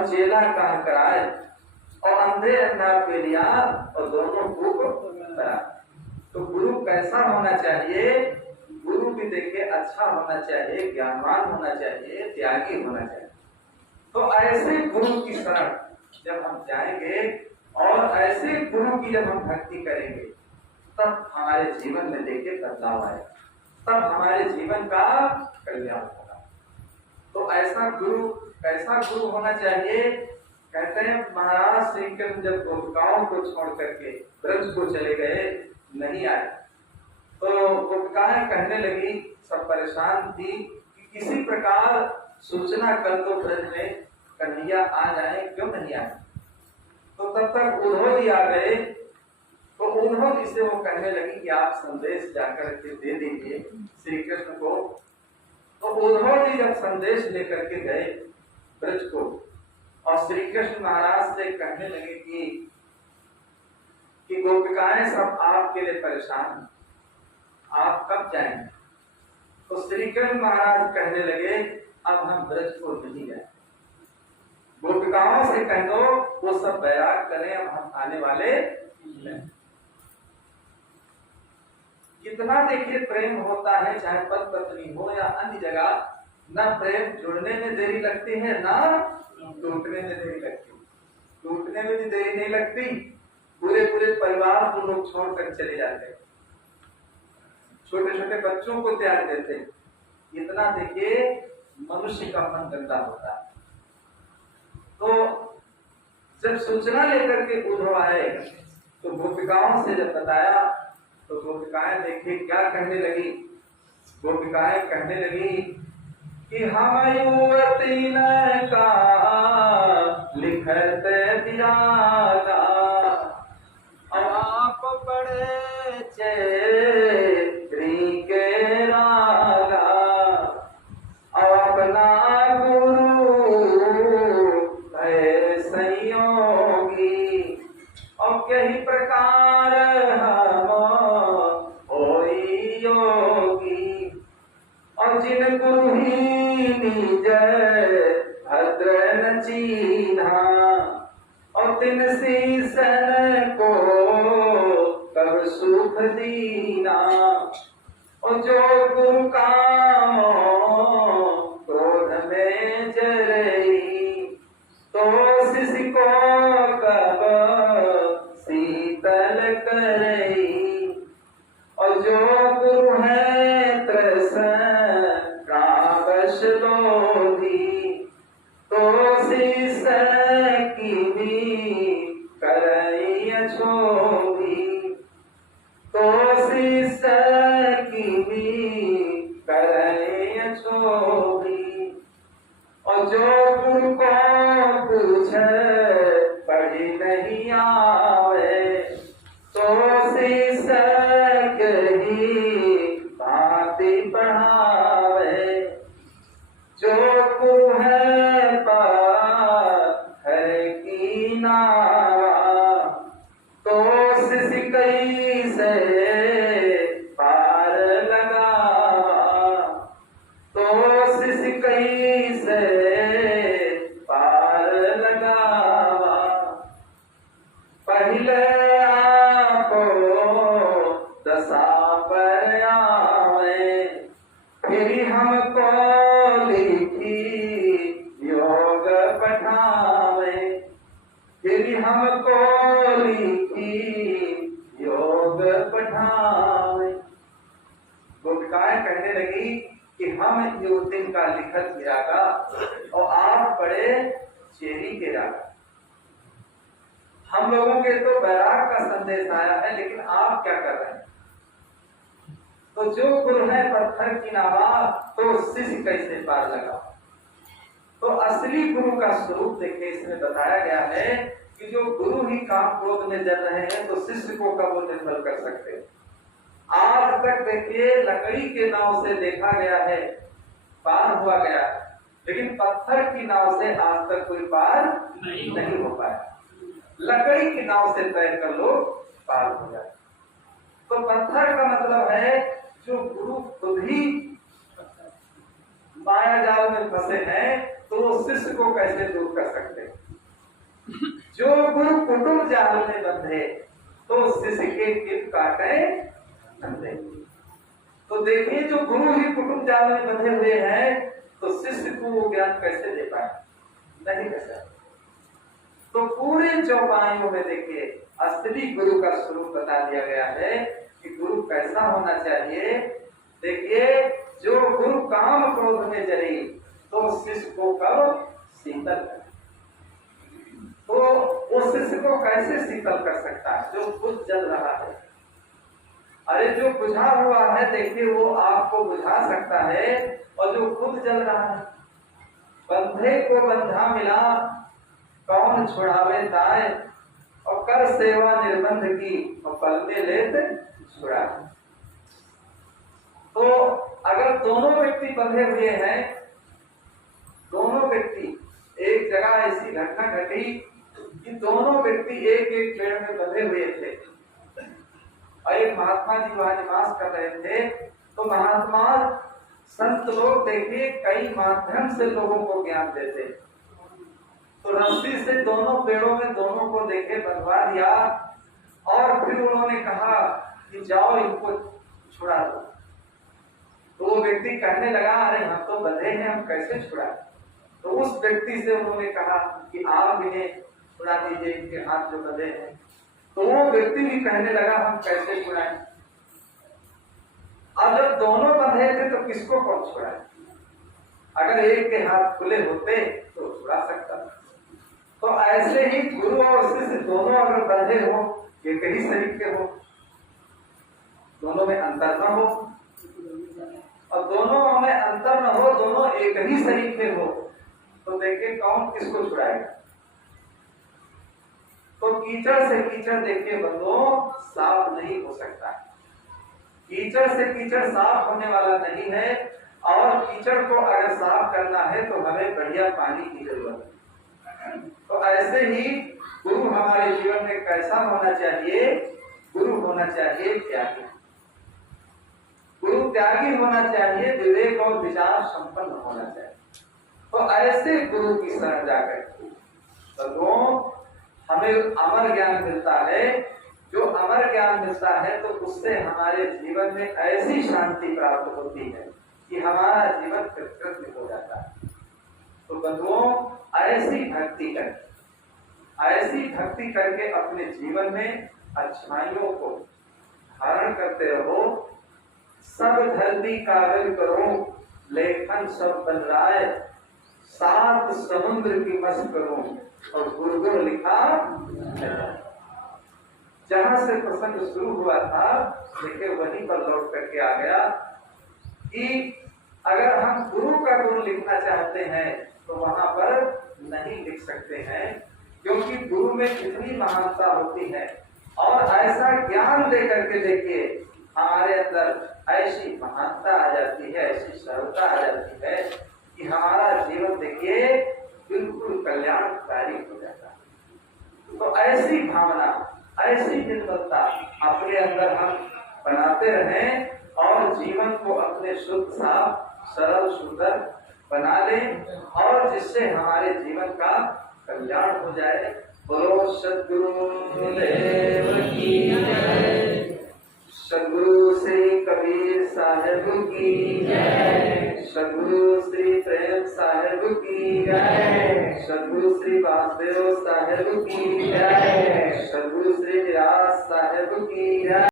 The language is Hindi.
और चेला काम कराए और अंधे अंधा पे लिया और दोनों को करा। तो गुरु कैसा होना चाहिए? गुरु भी देखिए अच्छा होना चाहिए, ज्ञानवान होना चाहिए, त्यागी होना चाहिए। तो ऐसे गुरु की शरण जब हम जाएंगे और ऐसे गुरु की जब हम भक्ति करेंगे तब हमारे जीवन में देखिए बदलाव आएगा, तब हमारे जीवन का कल्याण होगा। तो ऐसा गुरु कैसा गुरु होना चाहिए? कहते हैं महाराज श्री कृष्ण जब गोपिकाओं को छोड़ करके ब्रज को चले गए, नहीं आए, तो गोपिकाएं कहने लगी, सब परेशान थी कि किसी प्रकार सूचना कर दो ब्रज में कन्हैया आ जाए, क्यों नहीं आए। तो तब तक उद्धव जी आ गए। तो उद्धव जी से वो कहने लगी कि आप संदेश जाकर के दे दीजिए श्री कृष्ण को। तो उद्धव जी जब संदेश लेकर के गए ब्रज को और श्री कृष्ण महाराज से कहने लगे कि गोपिकाएं सब आपके लिए परेशान हैं, आप कब जाएंगे। तो श्री कृष्ण महाराज कहने लगे अब हम ब्रज को नहीं जाए, गोपिकाओं से कह दो वो सब बैराग करें, अब हम आने वाले नहीं। कितना देखिए प्रेम होता है, चाहे पति पत्नी हो या अन्य जगह, न प्रेम जुड़ने में देरी लगती है न टूटने में देरी लगती। टूटने में भी देरी नहीं लगती, पूरे पूरे परिवार को लोग छोड़कर चले जाते, छोटे छोटे बच्चों को त्याग देते। इतना देखिए मनुष्य का मन गंदा होता है। तो जब सूचना लेकर के उद्धव आए तो गोपिकाओं से जब बताया तो गोपिकाएं देखिए क्या कहने लगी। गोपिकाएं कहने लगी कि हम युवती न का लिखत विरागा, अब आप पढ़े चेरी के रागा, अब अपना कई प्रकार हम होई योगी, और जिन गुरु ही निज भद्र न चीन्हा, और तिन सीसन को कब सुख दीना, और जो गुरु काम क्रोध में जरई, तो शिष्य को कब शीतल करई, और जो गुरु है त्रसन कावश लोधी, तो शिष्य की भी करई अछोधी, तो शिष्य की भी करई अछोधी, और जो गुरु को पूछे पढ़ी नहीं आवे, तो शिष्य ही भांति पढ़ावे, जो गुरु है है की नावा, तो शिष्य कैसे पार लगावा, तो शिष्य कैसे पार लगावा। पहले आपो दशा पर आवे, फिर हमको लिखी योग पठावे, फिर हमको लिखी योग पठावे। गोपिकाएं कहने लगी कि हम युवती का लिखत गिरागा और आप पढ़े चेरी के रागा। हम लोगों के तो बैराग का संदेश आया है, लेकिन आप क्या कर रहे हैं। तो जो गुरु है पत्थर की नावा, तो शिष्य कैसे पार लगा। तो असली गुरु का स्वरूप देखिए इसमें बताया गया है कि जो गुरु ही काम क्रोध में जल रहे हैं, तो शिष्य को कब वो निर्मल कर सकते हैं। आज तक देखिए लकड़ी के नाव से देखा गया है, पार हुआ गया, लेकिन पत्थर की नाव से आज तक कोई पार नहीं हो पाया। लकड़ी की नाव से तय कर लो, पार हो जाए। तो पत्थर का मतलब है जो गुरु खुद ही माया जाल में फंसे हैं तो वो शिष्य को कैसे दूर कर सकते हैं? जो गुरु कुटुंब जाल में बंधे तो शिष्य के किल काटे बंधे। तो देखिए, जो गुरु ही कुटुंब जाल में बंधे हुए हैं तो शिष्य को वो ज्ञान कैसे दे पाए? नहीं कर सकते। तो पूरे चौपाइयों में देखिए असली गुरु का स्वरूप बता दिया गया है कि गुरु कैसा होना चाहिए। देखिए, जो गुरु काम क्रोध में जले तो शिष्य को कब शीतल करे। तो उस शिष्य को कैसे शीतल कर सकता है जो खुद जल रहा है? अरे जो बुझा हुआ है देखिए वो आपको बुझा सकता है, और जो खुद जल रहा है, बंधे को बंधा मिला कौन छुड़ावे ताए, और कर सेवा निर्बंध की और पल में लेत छुड़ा। तो अगर दोनों व्यक्ति बंधे हुए हैं, दोनों व्यक्ति, एक जगह ऐसी घटना घटी कि दोनों व्यक्ति एक एक पेड़ में बंधे हुए थे और एक महात्मा जी वहां निवास कर रहे थे। तो महात्मा संत लोग देखिए कई माध्यम से लोगों को ज्ञान देते। तो रस्सी से दोनों पेड़ों में दोनों को देखे बंधवा दिया और फिर उन्होंने कहा कि जाओ इनको छुड़ा दो। तो वो व्यक्ति कहने लगा, अरे हम तो बंधे हैं, हम कैसे छुड़ाएं? तो उस व्यक्ति से उन्होंने कहा कि आप इन्हें छुड़ा दीजिए, इनके हाथ जो बंधे हैं। तो वो व्यक्ति भी कहने लगा, हम कैसे छुड़ाएं? अब जब दोनों बंधे थे तो किसको कौन छुड़ाए? अगर एक के हाथ खुले होते तो छुड़ा सकता। तो ऐसे ही गुरु और शिष्य दोनों अगर बंधे हो, एक ही शरीर के हो, दोनों में अंतर न हो, और दोनों में अंतर न हो, दोनों एक ही शरीर के हो, तो देखिए कौन किसको छुड़ाएगा? तो कीचड़ से कीचड़ देखिए बंधुओं साफ नहीं हो सकता। कीचड़ से कीचड़ साफ होने वाला नहीं है, और कीचड़ को अगर साफ करना है तो हमें बढ़िया पानी की जरूरत है। तो ऐसे ही गुरु हमारे जीवन में कैसा होना चाहिए? गुरु होना चाहिए त्यागी। गुरु त्यागी होना चाहिए, विवेक और विचार संपन्न होना चाहिए। तो ऐसे गुरु की शरण जाकर तो हमें अमर ज्ञान मिलता है। जो अमर ज्ञान मिलता है तो उससे हमारे जीवन में ऐसी शांति प्राप्त होती है कि हमारा जीवन कृतकृत्य हो जाता है। तो बंधुओं, ऐसी भक्ति करके अपने जीवन में अच्छाइयों को धारण करते रहो। सब धरती काबिल करो, लेखन सब बन राय, 7 समुद्र की मस्त करो और गुरु लिखा। जहां से प्रसंग शुरू हुआ था देखिए वहीं पर लौट करके आ गया कि अगर हम गुरु का गुण लिखना चाहते हैं तो वहां पर नहीं लिख सकते हैं, क्योंकि गुरु में कितनी महानता होती है। और ऐसा ज्ञान देकर के देखिए हमारे अंदर ऐसी महानता आ जाती है, ऐसी सरलता आ जाती है कि हमारा जीवन देखिए बिल्कुल कल्याणकारी हो जाता है। तो ऐसी भावना, ऐसी निर्मलता अपने अंदर हम बनाते रहें और जीवन को अपने शुद्ध, साफ, सरल, सुंदर बना लें, और जिससे हमारे जीवन का कल्याण हो जाए। बोलो सद्गुरुदेव की जय। सद्गुरु श्री कबीर साहिब की जय। सद्गुरु श्री प्रेम साहिब की जय। सद्गुरु श्री वासुदेव साहिब की जय। सद्गुरु श्री निराश साहिब की जय।